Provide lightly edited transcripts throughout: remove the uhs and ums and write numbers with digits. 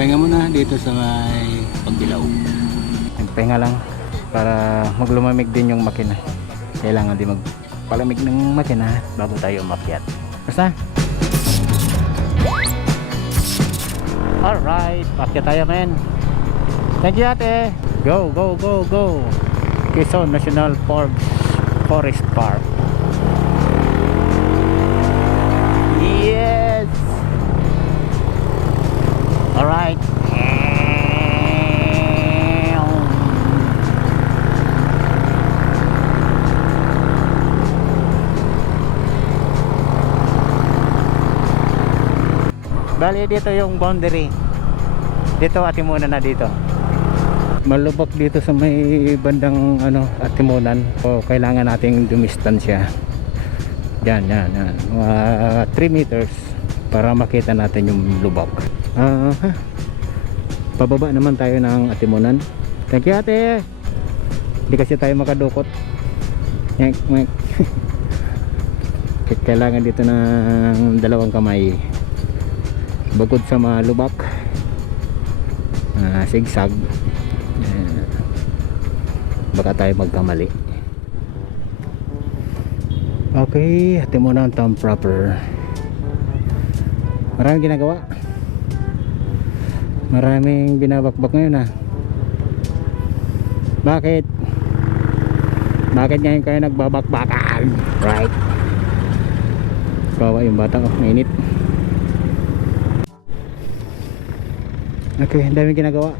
Pahinga muna dito sa may Pagbilao. Nagpahinga lang para maglumamig din yung makina. Kailangan din magpalamig ng makina bago tayo umakyat. Basta. Alright, pakyat tayo men. Thank you ate. Go, go, go, go. Quezon National Forest Park. Yes. Alright. Bali dito yung boundary. Dito Atimunan na dito. Malubak dito sa may bandang Atimunan. O kailangan nating dumistansya. Yan. 3 meters para makita natin yung lubak. Pababa naman tayo ng Atimunan. Thank you ate. Hindi kasi tayo makadukot. Kailangan dito ng 2 kamay. Bukod sa malubak, sigsag, baka tayo magkamali. Okay, hati muna ang town proper. Maraming ginagawa, maraming binabakbak ngayon Bakit ngayon kayo nagbabakbakan? Right? Kawawa yung bata, mainit. Okay, ang daming ginagawa.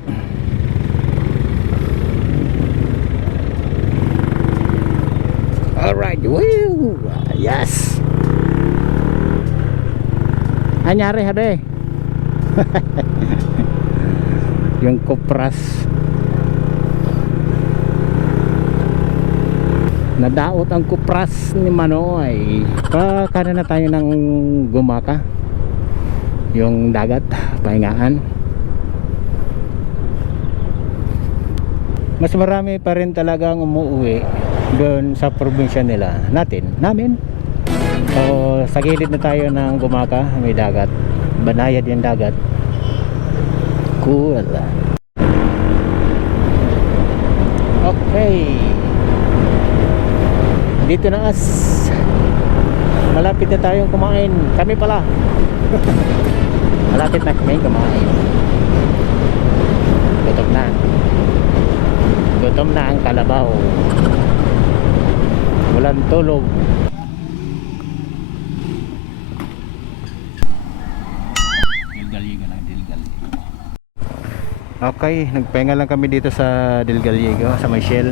Alright, woo! Yes! Anyari hade? Yung kupras. Nadaot ang kupras ni Manoy. Kanan na tayo ng Gumaka. Yung dagat, pahingaan. Mas marami pa rin talagang umuwi doon sa probinsya namin. So sa gilid na tayo ng Gumaka, may dagat, banayad yung dagat. Cool. Okay, dito na malapit na tayong kumain. Kami pala malapit na kami kumain. Gutom na ang kalabaw. Walang tulog. Okay, nagpahinga lang kami dito sa Del Gallego, sa may Shell.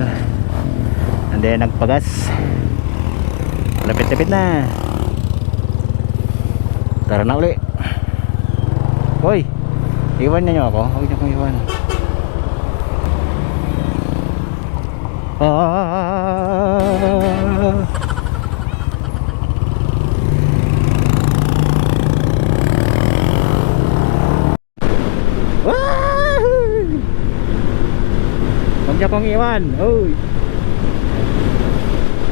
And then nagpagas. Lapit-lapit na. Tara na uli. Hoy, iwan niyo ako. Huwag niyo akong iwan. Huwag niyo akong iwan. Uy.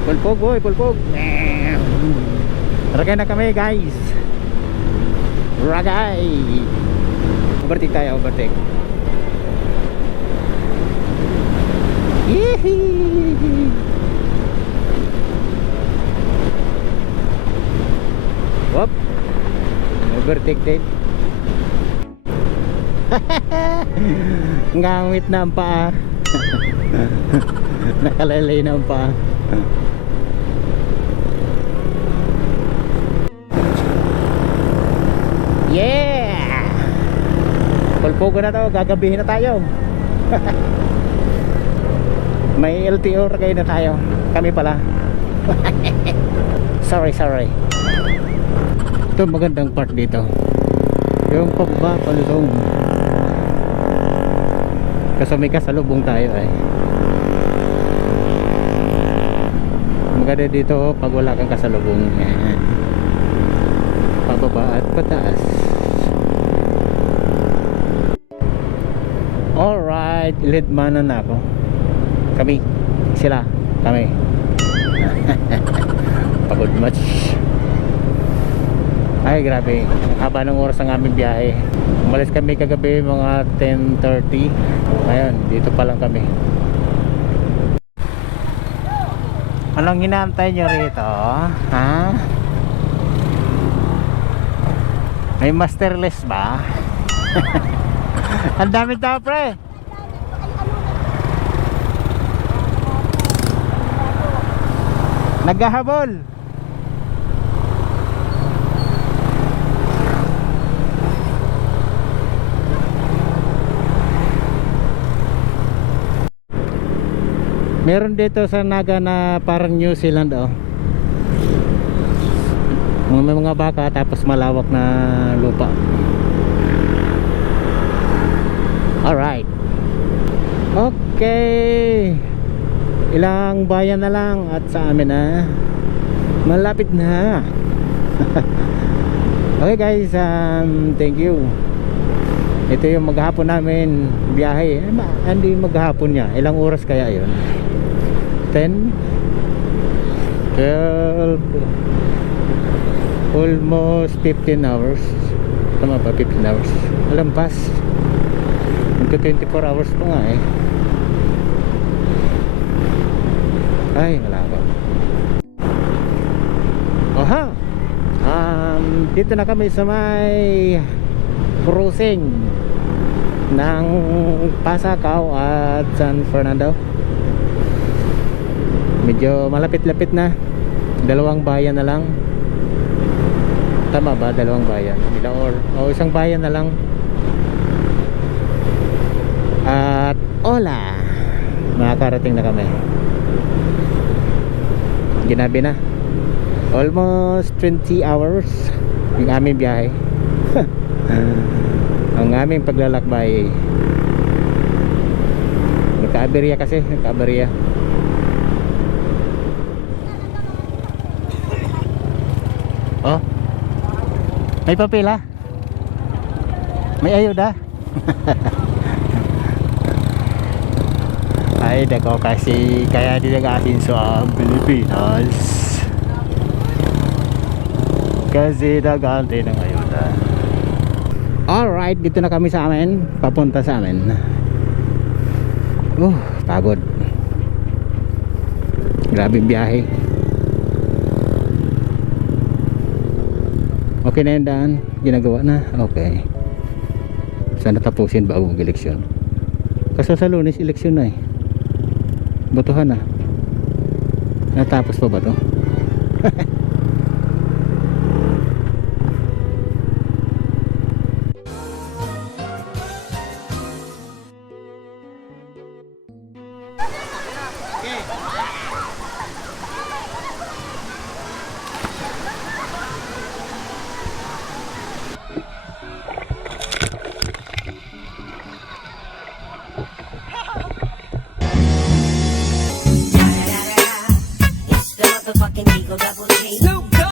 Pulpog boy, pulpog. Ragay na kami guys. Ragay. Overtake tayo, overtake. Whoop. Overtake. Ngamit na ang paa. Nakalalay na ang paa. Yeah. Pulpogo na to, gagabihin na tayo. May LTO kayo na tayo. Kami pala. Sorry. Ito magandang part dito. Yung pagbabalong. Kasi may kasalubong tayo Maganda dito pag wala kang kasalubong. Pababa at pataas. Alright, leadmanan na ako. Kami. Pagod much. Ay grabe, haba ng oras ng aming biyahe. Umalis kami kagabi mga 10:30. Ngayon, dito pa lang kami. Anong hinaantay nyo rito? Ha? May masterless ba? Ang daming tao pre. Naghahabol. Meron dito sa Naga na parang New Zealand oh. May mga baka tapos malawak na lupa. Alright. Okay. Ilang bayan na lang at sa amin na malapit na. Okay guys, thank you. Ito yung maghapon namin biyahe. Hindi maghapon niya. Ilang oras kaya yun? 10 12 almost 15 hours. Tama ba? 15 hours. Lampas. Magka 24 hours pa nga eh. Ay, wala ba. Oha. Dito na kami sa may cruising ng Pasacao at San Fernando. Medyo malapit-lapit na. Dalawang bayan na lang. Tama ba? Dalawang bayan. Isang bayan na lang. At hola, makakarating na kami. Ginabi na. Almost 20 hours yung aming biyahe. Ang aming paglalakbay. Nagka-aberya kasi. Nagka-aberya. Oh, may papila? May ayuda? Ay, dako kasi kaya dinagasin sa Pilipinas. Kasi dagante ng ayuda. Alright, dito na kami sa amin. Papunta sa amin. Pagod. Grabe biyahe. Okay na yung daan. Ginagawa na. Okay. Sana tapusin bago mag-eleksyon. Kaso sa Lunes, eleksyon na eh. Botohan na. Natapos pa ba to?